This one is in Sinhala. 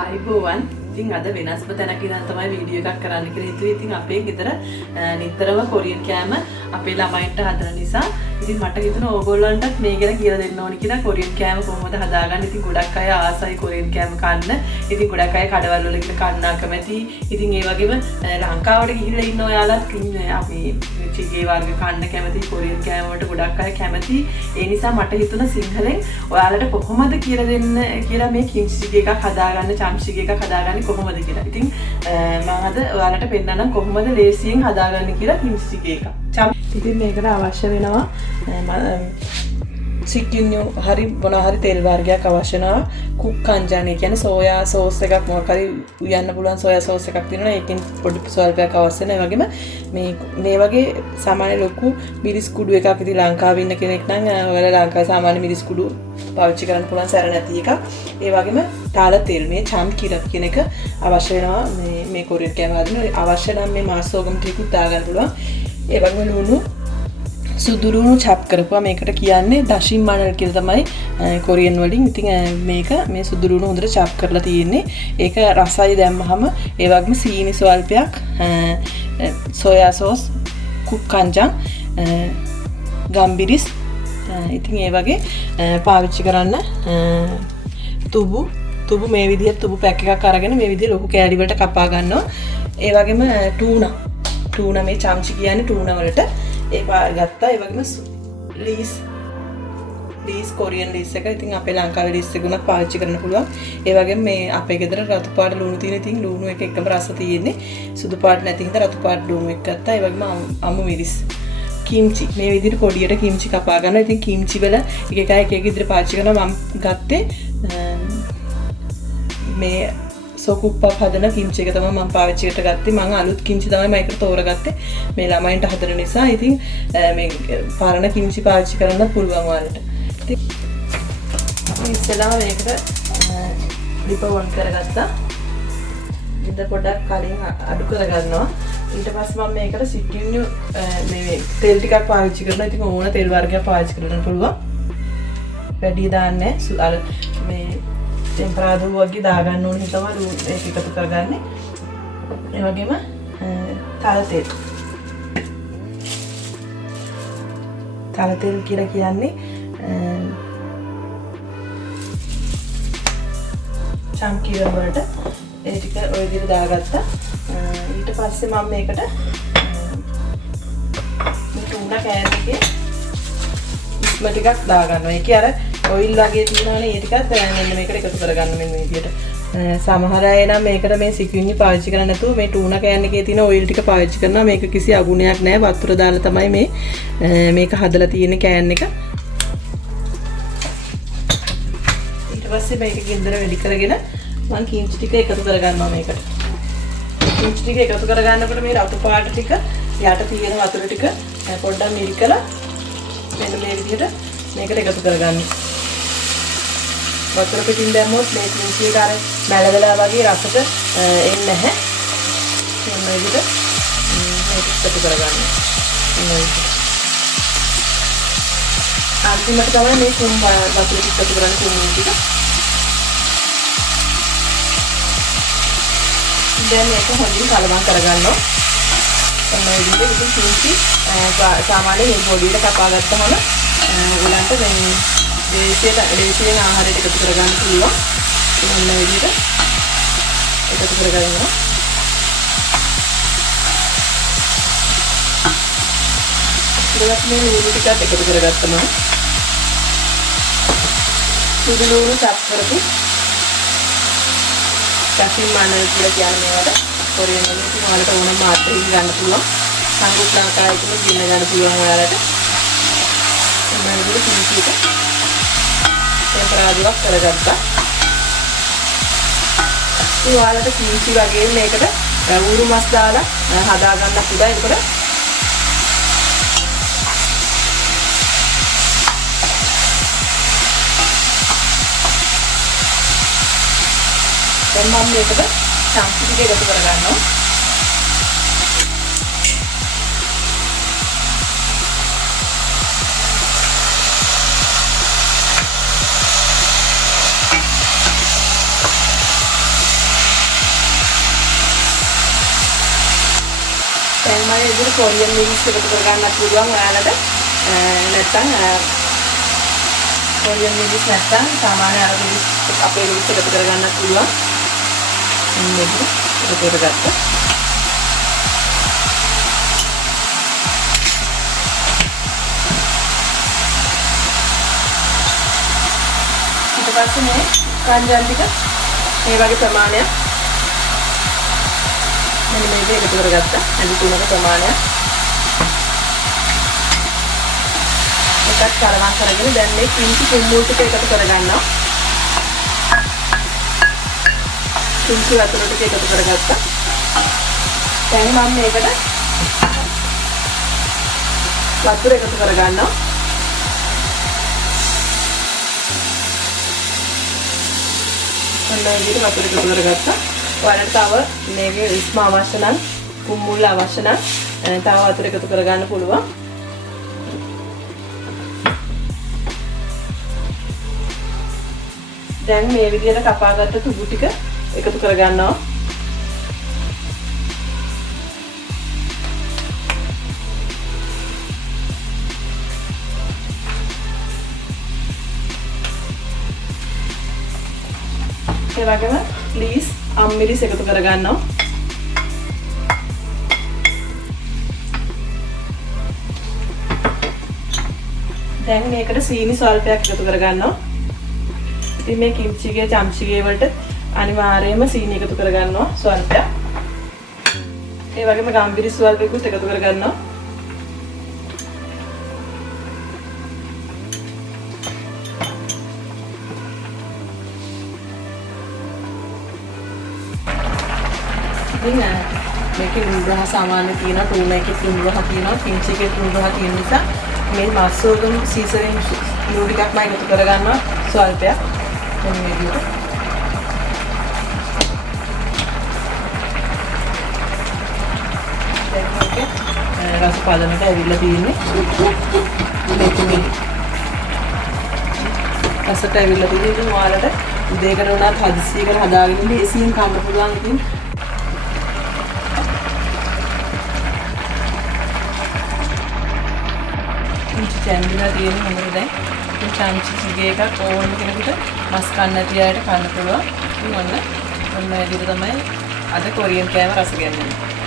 ආයිබෝවන් ඉතින් අද වෙනස්ම තැනක ඉඳන් තමයි වීඩියෝ එකක් කරන්න කියලා හිතුවේ. ඉතින් අපේ ගෙදර නිතරම කොරියන් කෑම අපේ ළමයින්ට හදන නිසා ඉතින් මට හිතුණා ඕගොල්ලන්ටත් මේ ගැන කියලා දෙන්න ඕනි කියලා. කොරියන් කෑම කොහොමද හදාගන්නේ? ඉතින් ගොඩක් අය ආසයි කොරියන් කෑම කන්න. ඉතින් ගොඩක් අය කඩවල වල ගිහලා කන්න කැමති. ඉතින් ඒ වගේම ලංකාවට ගිහිල්ලා ඉන්න ඔයාලත් අපි චිගේ වර්ග කන්න කැමති, කොරියන් කෑම වලට ගොඩක් අය කැමති. ඒ නිසා මට හිතුණා සිංහලෙන් ඔයාලට කොහොමද කියලා දෙන්න කියලා මේ කිම්චි එකක් හදාගන්න, චම්චි එකක් හදාගන්නේ කොහොමද කියලා. ඉතින් මම අද ඔයාලට පෙන්නන්නම් කොහොමද ලේසියෙන් හදාගන්නේ කියලා කිම්චි එකක්. ඉතින් මේකට අවශ්‍ය වෙනවා සිකින්යෝ හරි මොනවා හරි තෙල් වර්ගයක් අවශ්‍ය වෙනවා. කුක් කන්ජාන්, ඒ කියන්නේ සෝයා සෝස් එකක් මොකක් හරි උයන්න පුළුවන් සෝයා සෝස් එකක් තියෙනවා. ඒකෙන් පොඩි ස්වල්පයක් අවශ්‍ය වෙනවා. ඒ වගේම මේ වගේ සාමාන්‍ය ලොකු මිරිස් කුඩු එකක් ඉතින් ලංකාවේ ඉන්න කෙනෙක් නම් ඔයාලා ලංකාවේ සාමාන්‍ය මිරිස් කුඩු පාවිච්චි කරන්න පුළුවන් සැර නැති එකක්. ඒ වගේම තාල තෙල්, මේ චම් කිරප් කියන එක අවශ්‍ය වෙනවා. මේ කොරියන් කෑම හදන්න අවශ්‍ය නම් මේ මාස්සෝගම් ටිකකුත් දාගන්න පුළුවන්. ඒ වගේම ලුණු, සුදු ලුණු චප් කරපුවා මේකට කියන්නේ දශින් මණල් කියලා තමයි කොරියන් වලින්. ඉතින් මේක මේ සුදු ලුණු හොඳට චප් කරලා තියෙන්නේ. ඒක රසයි දැම්මහම ඒ වගේම සීනි ස්වල්පයක්, සෝයා සෝස්, කුක් කන්ජාන්, ගම්බිරිස්, ඉතින් ඒ වගේ පාවිච්චි කරන්න තුබු මේ විදිහට තුබු පැක් එකක් අරගෙන මේ විදිහට ලොකු කෑලි වලට කපා ගන්නවා. ඒ වගේම ටූනා මේ චම්චි කියන්නේ ටූනා වලට ඒ ගත්තා. ඒ වගේම ලීස් කොරියන් ලීස් එක. ඉතින් අපේ ලංකාවේ ලීස් එක උනත් පාවිච්චි කරන්න පුළුවන්. ඒ වගේම මේ අපේ ගෙදර රතු පාට ලුණු තියෙන. ඉතින් ලුණු එක එකම රස තියෙන්නේ. සුදු පාට නැති හින්දා රතු පාට ලුණු එක ගත්තා. ඒ වගේම අමු මිරිස්, කිම්චි මේ විදිහට පොඩියට කිම්චි කපා ගන්නවා. ඉතින් කිම්චි වල එක එක විදිහට පාවිච්චි කරනවා. මම ගත්තේ මේ සෝකුප්පක් හදන කිම්චි එක තමයි මම පාවිච්චියට ගත්තේ. මම අලුත් කිම්චි තමයි මේකට තෝරගත්තේ මේ ළමයින්ට හදන නිසා. ඉතින් මේ පරණ කිම්චි පාවිච්චි කරන්න පුළුවන් ඔයාලට. ඉතින් ඉස්සෙල්ලාම මේකට ලිප වොන් කරගත්තා. ඉතින් පොඩ්ඩක් කලින් අඩු කරගන්නවා. ඊට පස්සේ මම මේකට සිකින්යු මේ තෙල් ටිකක් පාවිච්චි කරනවා. ඉතින් ඕන තෙල් වර්ගයක් පාවිච්චි කරන්න පුළුවන්. වැඩි දාන්නේ නැහැ. මේ ටෙම්පරාදු වගේ දාගන්න ඕනේ තමයි ඒක එකතු කරගන්නේ. ඒ වගේම තල තෙල් කියලා කියන්නේ චම්කි වලට ඒ ටික ඔය විදිහට දාගත්තා. ඊට පස්සේ මම මේකට මේ ටුනා කෑල්ල එකේ ඉස්ම ටිකක් දාගන්නවා. ඒකේ අර ඔයිල් වගේ තියෙනවනේ, ඒ ටිකත් මෙන්න මේකට එකතු කරගන්න මෙන්න මේ විදිහට. සමහර අය නම් මේකට මේ සිකින්යු පාවිච්චි කරන්නේ නැතුව මේ ටූනා කෑන් එකේ තියෙන ඔයිල් ටික පාවිච්චි කරනවා. මේක කිසි අගුණයක් නැහැ. වතුර දාලා තමයි මේක හදලා තියෙන කෑන් එක. ඊට පස්සේ මේක ගින්දර වැඩි කරගෙන මම කිම්චි ටික එකතු කරගන්නවා මේකට. කිම්චි ටික එකතු කරගන්නකොට මේ රතු පාට ටික යට තියෙන වතුර ටික පොඩ්ඩක් මිරිකලා මෙන්න මේ විදිහට මේකට එකතු කරගන්න. වතුර පිටින් දැම්මොත් මේ කිම්චි එක අර මැලවලා වගේ රසට එන්නේ නැහැ. මේ විදිහට මේක එකතු කරගන්න. අන්තිමට තමයි මේ වතුර ටික එකතු කරන්නේ කුණු ටික. දැන් මේක හොඳින් කලවම් කරගන්නවා. මේ විදිහට ඉතින් කිම්චි සාමාන්‍යයෙන් මේ බොඩියට කපා ගත්තම උලන්ට මේ දේශීය ආහාරයට එකතු කරගන්න පුළුවන්. මේ විදිහට එකතු කරගන්නවා. ඊට මේ ලුණු ටිකත් එකතු කරගත්තම සුදු ලුණු චප් කරපු දශින් මණල් කියලා කියන්නේ මේවට කොරියන් වලින් ඔයාලට ඕනම මාත්‍රකින් ගන්න පුළුවන්. සංගුත් ලංකාවේ ගින්න ගන්න පුළුවන් ඔයාලට. මේ විදිහට කිම්චි එක ටෙම්පරාදුවක් කරගත්තා. ඒ ඔයාලට කිම්චි වගේ මේකට උරු මස් දාලා හදා ගන්න පුළුවන්. ඒකට දැන් මම මේකට චම්චි ටික එකතු කරගන්නවා. තමයි ඉතින් කොරියන් මිරිස් එකතු කරගන්නත් පුළුවන් ඔයාලට. නැත්තම් කොරියන් මිරිස් නැත්තම් සාමාන්‍ය අර මිරිස් අපේ මිරිස් එකතු කරගන්නත් පුළුවන්. මේක එකතු කරගත්තා. ඊට පස්සේ මේ කන්ජන් ටික මේ වගේ ප්‍රමාණයක් මෙන්න මේක එකතු කරගත්තා. අඩි 3ක ප්‍රමාණයක්. එකක් කලවම් කරගෙන දැන් මේ කිංචි කුම්මුල් ටික එකතු කරගන්නවා. කිංචි වතුර ටික එකතු කරගත්තා. දැන් මම මේකට වතුර එකතු කරගන්නවා. ඔන්න විදිහට වතුර එකතු කරගත්තා. ඔයාලට තව මේකේ ඉස්ම අවශ්‍ය නම් කුම්මුල් අවශ්‍ය නම් තව වතුර එකතු කරගන්න පුළුවන්. දැන් මේ විදිහට කපාගත්ත තුබු ටික එකතු කරගන්නවා. ඒ වගේම ප්ලීස් අම්මිරිස් එකතු කරගන්නවා. දැන් මේකට සීනි ස්වල්පයක් එකතු කරගන්නවා. ඉතින් මේ කිම්චිගේ චම්චිගේ වලට අනිවාර්යයෙන්ම සීනි එකතු කරගන්නවා ස්වල්පයක්. ඒ වගේම ගම්බිරි ස්වල්පයකුත් එකතු කරගන්නවා. මේකේ ලුණු සාමාන්‍ය තියෙනවා, ටූනා එකේ ලුණු තියෙනවා, කිම්චි එකේ ලුණු තියෙන නිසා මේ මස්සෝගම් සීසරින් ලුණු ටිකක් මම එකතු කරගන්නවා ස්වල්පයක්. මෙන්න මේ විදිහට. දැන් මේකේ රස පදනට ඇවිල්ලා තියෙන්නේ. මේකේ රසට ඇවිල්ලා තියෙන්නේ. ඉතින් ඔයාලට උදේකට උනත් හදිස්සියකට හදාගෙන ලේසියෙන් කන්න පුළුවන්. ඉතින් චැන්දිලා තියෙන මොනවද දැන් මේ චාන්චි චිගේ එකක් ඕන කෙනෙකුට මස් කන්න නැති අයට කන්න පුළුවන්. ඉතින් ඔන්න විදිහට තමයි අද කොරියන් කෑම රස ගන්නේ.